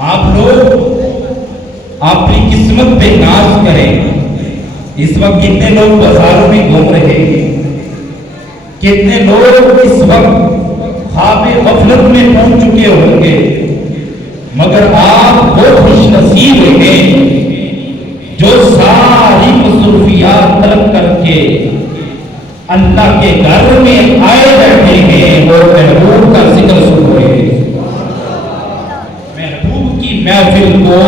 آپ لوگ اپنی قسمت پہ ناز کریں. اس وقت کتنے لوگ بازاروں میں گھوم رہے ہیں, کتنے لوگ اس وقت خواب غفلت میں پہنچ چکے ہوں گے, مگر آپ وہ خوش نصیب ہیں جو ساری مصروفیات ترک کر کے اللہ کے گھر میں آئے بیٹھے ہیں اور محبوب کا ذکر سن رہے ہیں. محبوب کی محفل کو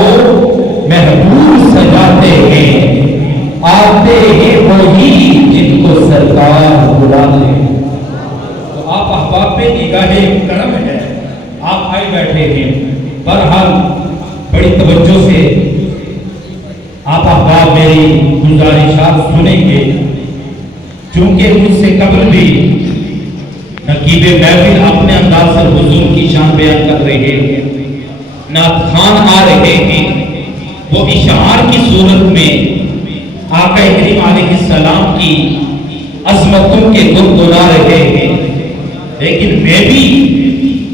محبوب سجاتے ہیں, آتے ہیں وہی جن کو سرکار بلاتے ہیں. تو آپ احباب پہ نگاہ کرم ہے, آپ آئے بیٹھے ہیں. بہرحال بڑی توجہ سے آپ احباب میری گزارشات سنیں گے, چونکہ مجھ سے قبل بھی نقیب محفل اپنے انداز سے حضور کی شان بیان کر رہے ہیں, نعت خوان آ رہے ہیں, وہ اشعار کی صورت میں آقا کریم علیہ السلام کی عظمتوں کے گنگنا رہے ہیں. لیکن میں بھی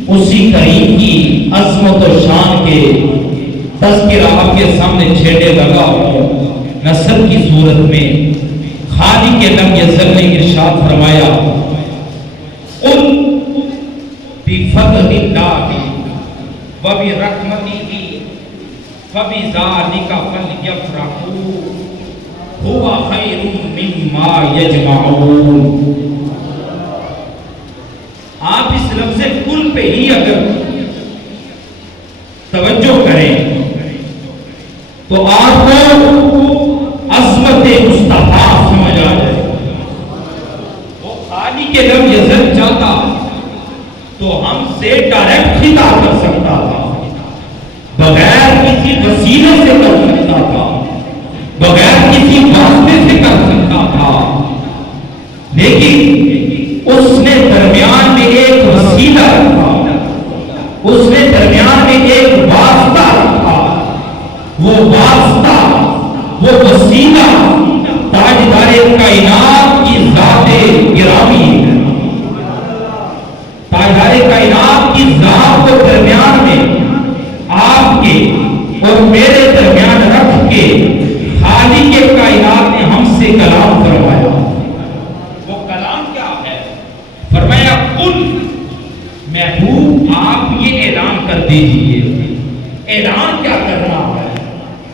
اسی کریم کی عظمت و شان کے تذکرہ آپ کے سامنے چھیڑنے لگا ہوں. نثر کی صورت میں خالق لم یزل نے ارشاد فرمایا, قل بفضل اللہ وبرحمتہ فبذلک فلیفرحوا هو خیر مما یجمعون. آپ اس لفظ کل پہ ہی اگر توجہ کریں تو آپ کو عظمت مصطفیٰ سمجھ آ جائے. وہ خالق لم یزل چاہتا تو ہم سے ڈائریکٹ خطاب کر سکتا تھا, بغیر کسی وسیلے سے کر سکتا تھا, بغیر کسی واسطے سے کر سکتا تھا. لیکن اس نے درمیان میں ایک وسیلہ رکھا, اس نے درمیان میں ایک واسطہ رکھا. وہ واسطہ, وہ وسیلہ تاجدار کائنات کی ذات گرامی ہے. تاجدار کائنات کی ذات کو درمیان میں آپ کے اور میرے درمیان رکھ کے خالق کائنات نے ہم سے کلام فرمایا. وہ کلام کیا ہے؟ فرمایا قل, محبوب آپ یہ اعلان کر دیجئے. اعلان کیا کرنا ہے؟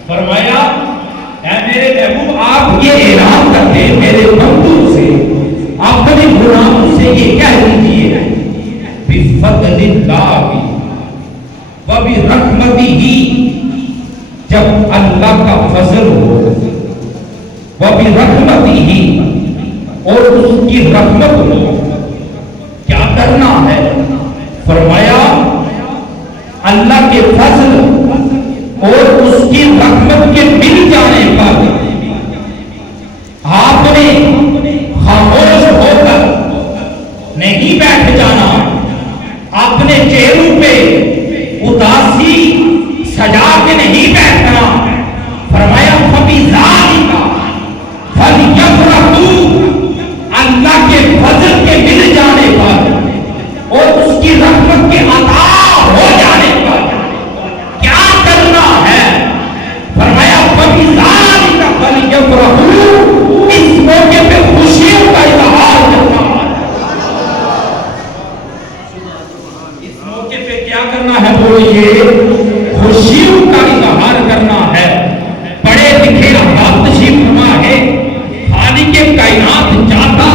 فرمایا اے میرے محبوب آپ یہ اعلان کر دیں میرے بندوں سے, اپنے غلاموں سے یہ کہہ دیجئے بفضل اللہ وبرحمتہ, جب اللہ کا فضل ہو, وبرحمتہ اور اس کی رحمت ہو, کیا کرنا ہے؟ فرمایا اللہ کے فضل اور اس کی رحمت کے مل جانے پر آپ نے خاموش ہو کر نہیں بیٹھ جانا, اپنے چہروں پہ اداسی سجا کے نہیں بیٹھنا. فرمایا فبذالک فلیفرحوا, اللہ کے فضل کے مل جانے پر اور اس کی رحمت کے عطا ہو جانے پر کیا کرنا ہے؟ فرمایا فبذالک فلیفرحوا, اس موقع پہ خوشیوں کا اظہار کرنا ہے. اس موقع پہ کیا کرنا ہے؟ بولیے, خوشیوں کا اظہار کرنا ہے. پڑھے لکھے احباب تشریف فرما ہے, خالق کائنات چاہتا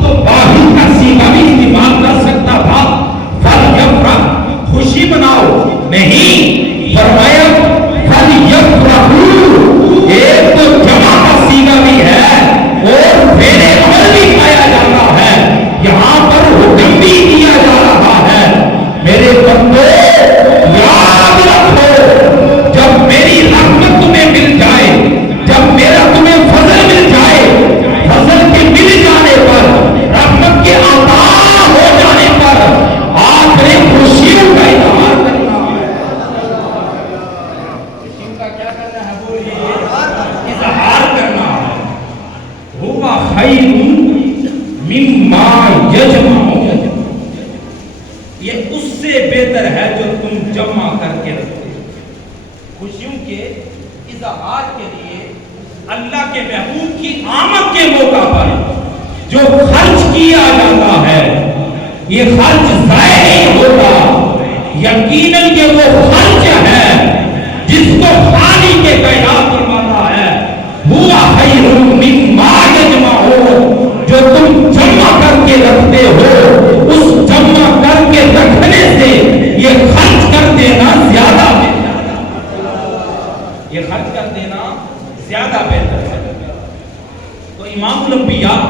تو واحد کا سیغہ بھی استعمال کر سکتا تھا, فلیفرح, خوشی مناؤ. نہیں, فرمایا فلیفرحوا, ایک تو جمع کا سیغہ بھی ہے اور فعل امر بھی پایا جاتا ہے, یہاں پر حکم بھی دیا جا رہا ہے. میرے بندو یاد رکھو, جب میری رحمت تمہیں مل جائے, جب میرا تمہیں فضل مل جائے, فضل کے مل جانے پر, رحمت کے عطا ہو جانے پر آپ نے خوشیوں کا اظہار کرنا ہے. خوشیوں کے اظہار کے لیے اللہ کے محبوب کی آمد کے موقع پر جو خرچ کیا جاتا ہے یہ خرچ ضائع نہیں ہوتا. یقیناً کہ وہ خرچ ہے جس کو خالی کے کائنات فرماتا ہے ہوا خیر مما یجمعون، جو تم جمع کر کے رکھتے ہو اس جمع کر کے رکھنے سے یہ خرچ کر دینا زیادہ بہتر ہے. یہ خرچ کر دینا زیادہ بہتر ہے. تو امام الانبیاء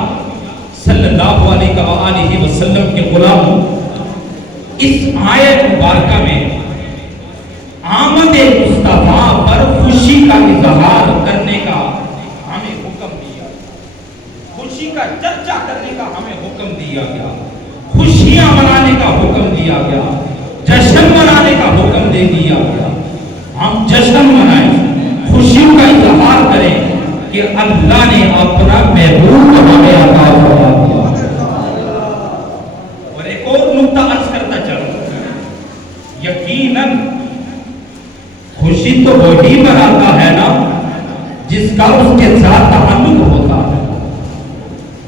صلی اللہ علیہ وآلہ وسلم کے غلام اس آیت مبارکہ میں آمد مصطفیٰ پر خوشی کا اظہار کرنے کا ہمیں حکم دیا. خوشی کا چرچا کرنے کا ہمیں حکم دیا گیا. خوشیاں منانے کا حکم دیا گیا. جشن منانے کا حکم دے دیا گیا. ہم جشن منائیں، خوشیوں کا اظہار کریں کہ اللہ نے اپنا محبوب ہمیں عطا فرما دیا. اور ایک اور نقطہ عرض کرتا چلوں، یقیناً خوشی تو وہی مناتا ہے نا جس کا اس کے ساتھ تعلق ہوتا ہے.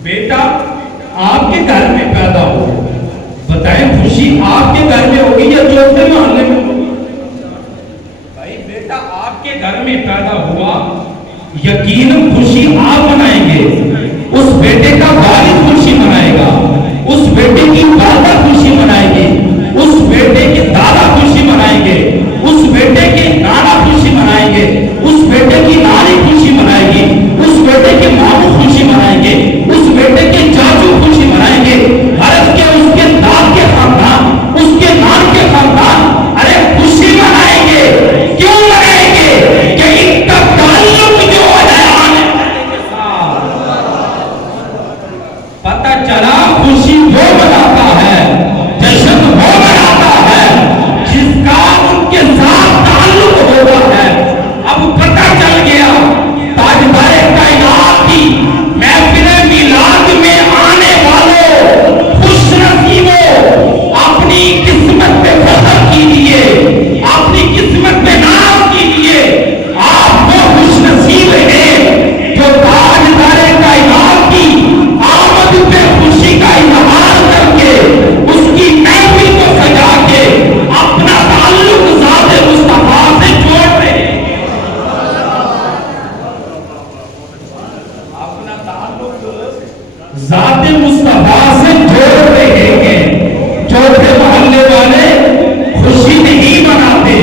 بیٹا آپ کے گھر میں پیدا ہو، بتائیں خوشی آپ کے گھر میں ہوگی یا چوتھے محلے میں ہوگی؟ بھائی بیٹا آپ کے گھر میں پیدا ہوا، یقیناً خوشی آپ منائیں گے. اس بیٹے کا والد خوشی منائے گا، اس بیٹے کی والدہ خوشی منائے گی، اس بیٹے کے دادا خوشی منائیں گے، اس بیٹے کے نانا خوشی منائیں گے، اس بیٹے کی نانی خوشی منائے گی، اس بیٹے کے ماموں خوشی منائیں گے، اس بیٹے کے چاچو خوشی منائیں گے. عرض کے اس کے داد کے خاندان، اس کے نان کے خاندان ارے خوشی منائیں گے. کیوں منائیں گے؟ کہ ان کا تعلق جو ہے آنے والے کے ساتھ. پتہ چلا خوشی وہ مناتا ہے، جشن وہ مناتا ہے جس کا ان کے ساتھ تعلق ہوتا ہے. اب پتہ چل گیا تاجدار کائنات کی محفل میلاد میں آنے والوں خوش نصیبوں، اپنی قسمت پہ فخر کیجیے، اپنی قسمت پہ ناز کیجیے. آپ وہ خوش نصیب ہیں جو تاجدار کائنات کی آمد پہ خوشی کا اظہار کر کے اس کی محفل کو سجا کے اپنا تعلق ذات مصطفیٰ سے جوڑ رہے ہیں. اپنا تعلق ذات مصطفیٰ سے جوڑ رہے ہیں. چوتھے محلے والے خوشی نہیں مناتے.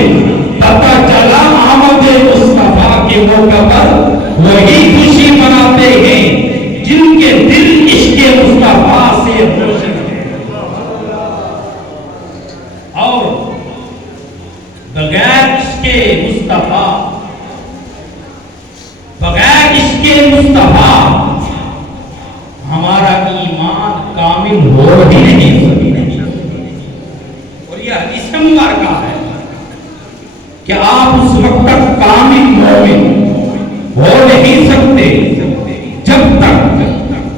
پتہ چلا آمد مصطفیٰ کے موقع پر وہی خوشی مناتے ہیں جن کے دل عشق مصطفیٰ سے روشن ہے. اور بغیر عشق مصطفیٰ، بغیر عشق مصطفیٰ ہمارا ایمان کامل ہو ہی نہیں سکتا. اور یہ حدیث مبارکہ ہے کہ آپ اس وقت تک کامل مومن ہو نہیں سکتے جب تک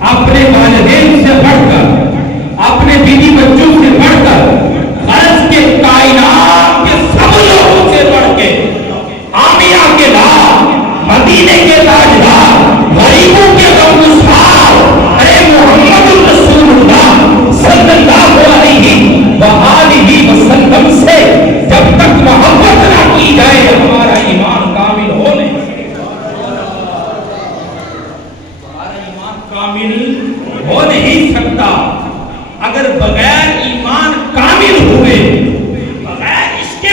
اپنے والدین سے بڑھ کر، اپنے بیوی بچوں سے بڑھ کر، غرض کے کائنات کے سب لوگوں سے بڑھ کے، آمینہ کے لال، مدینے کے تاجدار، غریبوں کے غمگسار، اے محمد رسول اللہ صلی اللہ علیہ وآلہ وسلم سے جب تک محبت نہ کی جائے ہمارا ایمان کامل ہو نہیں سکتا. ہمارا ایمان کامل ہو نہیں سکتا. اگر بغیر ایمان کامل ہوئے، بغیر عشق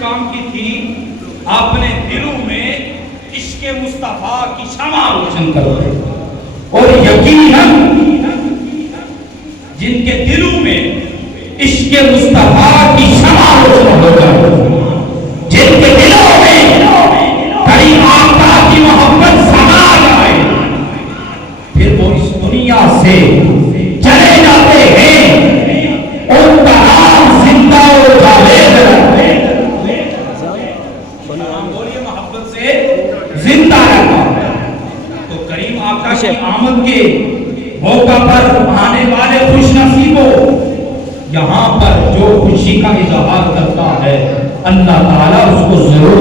کام کی تھی، آپ نے دلوں میں عشق مصطفیٰ کی شمع روشن کر دی، اور یقیناً جن کے دلوں میں عشق مصطفیٰ کی شمع روشن ہو جائے، جن کے دلوں میں کریم آقا کی محبت سما جائے، پھر وہ اس دنیا سے چلے جاتے ہیں، ان کا نام زندہ و جاوید رہتے ہیں۔ بولیے محبت سے زندہ رہتا۔ تو کریم آقا کی آمد کے موقع پر آنے والے خوش نصیبوں، یہاں پر جو خوشی کا اظہار کرتا ہے اللہ تعالیٰ اس کو ضرور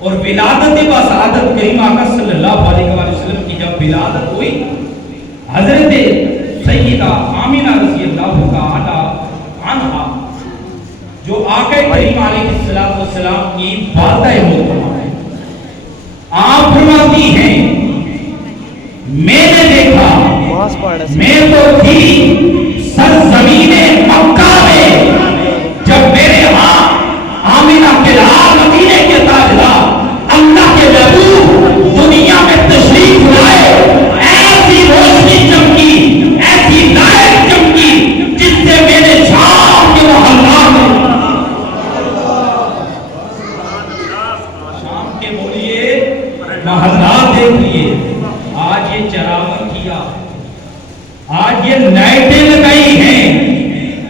اور ولادت بسعادت کریم آقا صلی اللہ علیہ وسلم کی جب ولادت ہوئی، حضرت سیدہ آمینہ رضی اللہ تعالی عنہا جو آقا کریم علیہ السلام کی والدہ محترمہ ہے، آپ فرماتی ہیں میں نے دیکھا، میں تو تھی سرزمین مکہ میں جب میرے ہاں آمینہ کے لال مدینے کے تاجدار اللہ کے محبوب دنیا میں تشریف لائے، ایسی روشنی چمکی، ایسی لائٹ چمکی جس سے میرے شام کے محلات میں شام کے بولیے محلات دیکھ لیے، آج یہ چراغ کیا، آج یہ لائٹیں لگائی ہیں،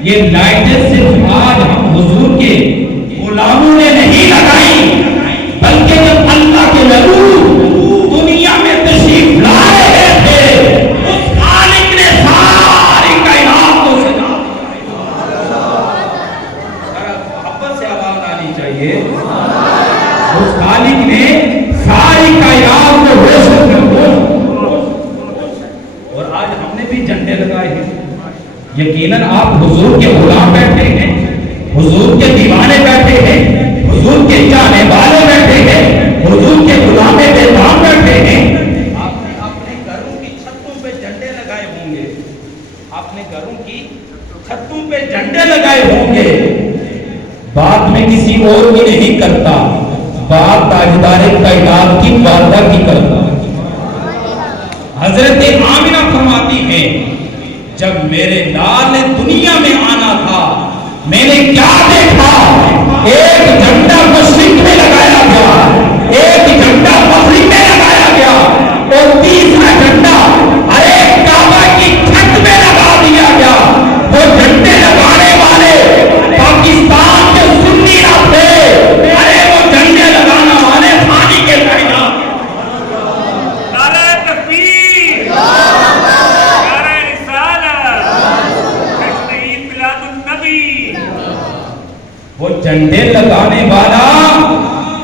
یہ لائٹیں صرف آج ہم حضور کے غلاموں نے نہیں لگائی، بلکہ جب اللہ کے محبوب دنیا میں تشریف لا رہے تھے، اس خالق نے ساری کائنات کو سجا دیا۔ محبت سے آواز آنی چاہیے، اس خالق نے ساری کائنات کو روشن کر دیا۔ اور آج ہم نے بھی جھنڈے لگائے ہیں، یقیناً آپ حضور کے غلام بیٹھے ہیں، حضور کے دیوانے بیٹھے ہیں، حضور کے چاہنے والے بیٹھے ہیں، حضور کے غلام بیدان بیٹھے ہیں۔ آپ نے اپنے گھروں کی چھتوں پہ جھنڈے لگائے ہوں گے، آپ نے گھروں کی چھتوں پہ جھنڈے لگائے ہوں گے، بات میں کسی اور کی نہیں کرتا، بات تاجدار کائنات کی والدہ کی کرتا۔ حضرت آمینہ فرماتی ہے جب میرے لال نے دنیا میں آنا تھا، میں نے کیا دیکھا، ایک جھنڈا مشرق میں لگایا گیا، ایک جھنڈا مغرب میں لگایا گیا، اور تیسرا جھنڈا ارے کعبہ کی چھت میں لگا دیا گیا۔ وہ جھنڈے لگانے والے پاکستان کے سنی نہ تھے، ارے وہ جھنڈے لگانا والے خانی کے کائنات۔ نعرہ تکبیر، نعرہ رسالت، جشن عید میلاد النبی۔ وہ جھنڈے لگانے والا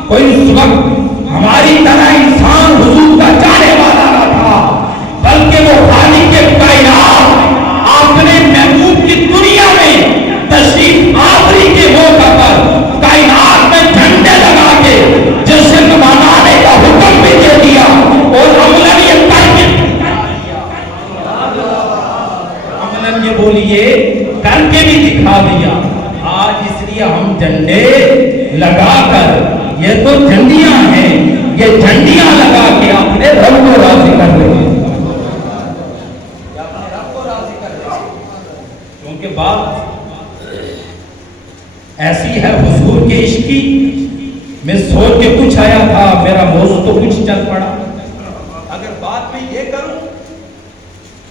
کوئی اس وقت ہماری طرح انسان حضور کا چاہنے والا نہ تھا، بلکہ وہ خالق کے کائنات اپنے محبوب کی دنیا میں تشریف آوری کے موقع پر کائنات میں جھنڈے لگا کے جشن منانے کا حکم بھی دے دیا، اور عملاً یہ بولیے کر کے بھی دکھا دیا۔ آج اس لیے ہم جھنڈے لگا کر، یہ تو جھنڈیاں ہیں، یہ جھنڈیاں لگا کے اپنے رب کو راضی کر رہے ہیں، اپنے رب کو راضی کر رہے ہیں، کیونکہ بات ایسی ہے حضور کے عشق کی۔ میں سوچ کے کچھ آیا تھا، میرا موضوع تو کچھ چل پڑا۔ اگر بات میں یہ کروں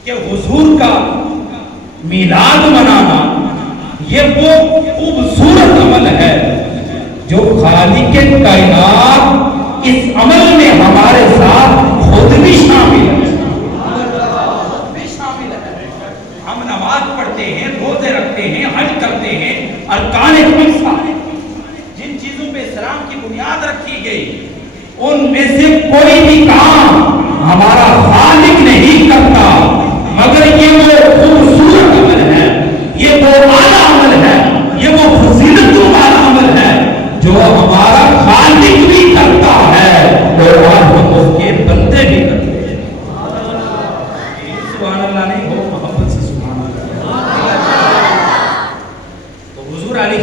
کہ حضور کا میلاد منانا یہ وہ خوبصورت عمل ہے جو خالق کائنات اس عمل میں ہمارے ساتھ خود بھی شامل ہے۔ ہم نماز پڑھتے ہیں، روزے رکھتے ہیں، حج کرتے ہیں، ارکان خمسہ جن چیزوں پہ اسلام کی بنیاد رکھی گئی، ان میں سے کوئی بھی کام ہمارا خالق نہیں کرتا، مگر یہ وہ خوبصورت عمل ہے، یہ وہ اعلیٰ عمل ہے، یہ وہ فضیلت والا عمل ہے جو ہمارا خالق بھی کرتا ہے اور ہم اس کے بندے بھی کرتے ہیں۔ سبحان اللہ نہیں ہو، محبت سے سبحان اللہ۔ تو حضور علیہ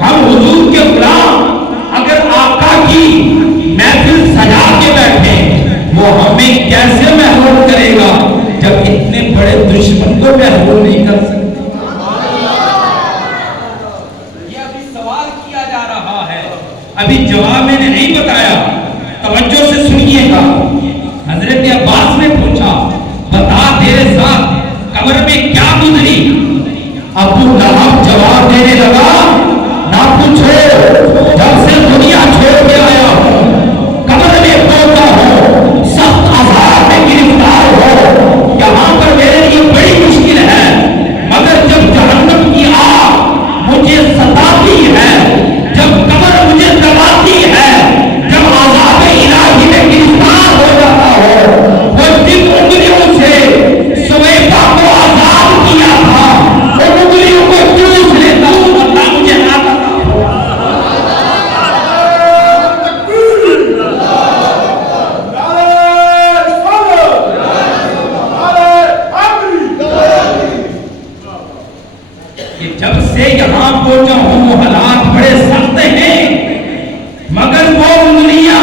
ہم حضور کے غلام اگر آقا کی محفل سجا کے بیٹھے وہ ہمیں کیسے محروم کرے گا جب اتنے بڑے دشمن کو محروم نہیں کر سکتے؟ یہ ابھی سوال کیا جا رہا ہے، ابھی جواب میں نے نہیں بتایا، توجہ سے سنیے گا۔ حضرت عباس نے پوچھا بتا تیرے ساتھ قبر میں کیا گزری؟ ابو لہب جواب دینے لگا نہ پوچھو، جب سے دنیا چھوڑ کے آیا ہوں قبر میں پہنچا ہوں، سخت عذاب میں گرفتار ہو، یہاں پر میرے لیے بڑی مشکل ہے، مگر جب جہنم کی آگ مجھے ستاتی ہے، جب قبر مجھے دباتی ہے، جب عذاب الہی میں گرفتار ہو جاتا ہو، وہ جن انگلیوں سے سویبا کو آزاد کیا تھا ان انگلیوں کو چوس لیتا ہوں، اللہ مجھے آتا تھا۔ کہ جب سے یہاں پہنچا ہوں وہ حالات بڑے سخت ہیں، مگر وہ انگلیاں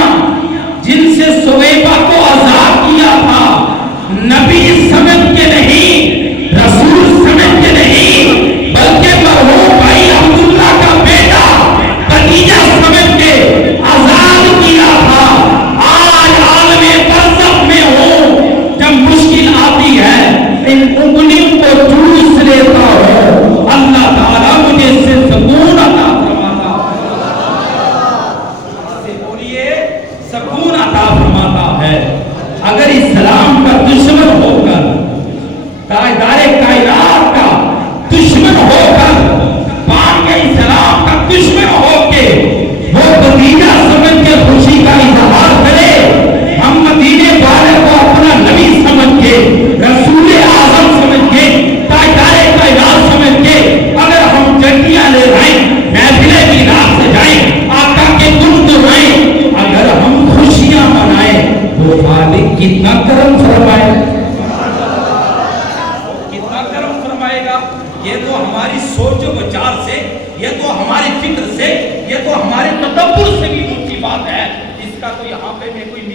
جن سے سویبا کو آزاد کیا تھا، نبی سمجھ کے نہیں، رسول سمجھ کے نہیں، بلکہ مرحوم بھائی عبداللہ کا بیٹا بھتیجا سمجھ کے آزاد کیا تھا۔ آج عالم برزخ میں ہوں، جب مشکل آتی ہے ان انگلیوں کو چوس لیتا ہوں، اللہ تعالیٰ مجھے اس سے سکون عطا فرماتا ہے، بولیے سکون عطا فرماتا ہے۔ اگر اسلام کا دشمن ہو کر، تاجدار کائنات کا دشمن ہو کر، پاک اسلام کا دشمن ہو کے وہ بھتیجا سمجھ کے خوشی کا اظہار کرے، ہم مدینے والے کو اپنا نبی سمجھ کے، رسول اعظم سمجھ کے، تاجدار کائنات سمجھ کے اگر ہم جنگیاں لے جائیں، محفلیں کی رات سے جائیں، آقا کے گن دہائیں، اگر ہم خوشیاں منائیں، وہ خالق کتنا کرم فرمائے، کتنا کرم فرمائے گا۔ یہ تو ہماری سوچ و بچار سے، یہ تو ہماری فکر سے، یہ تو ہمارے تدبر سے بھی اونچی بات ہے، اس کا تو یہاں پہ میں کوئی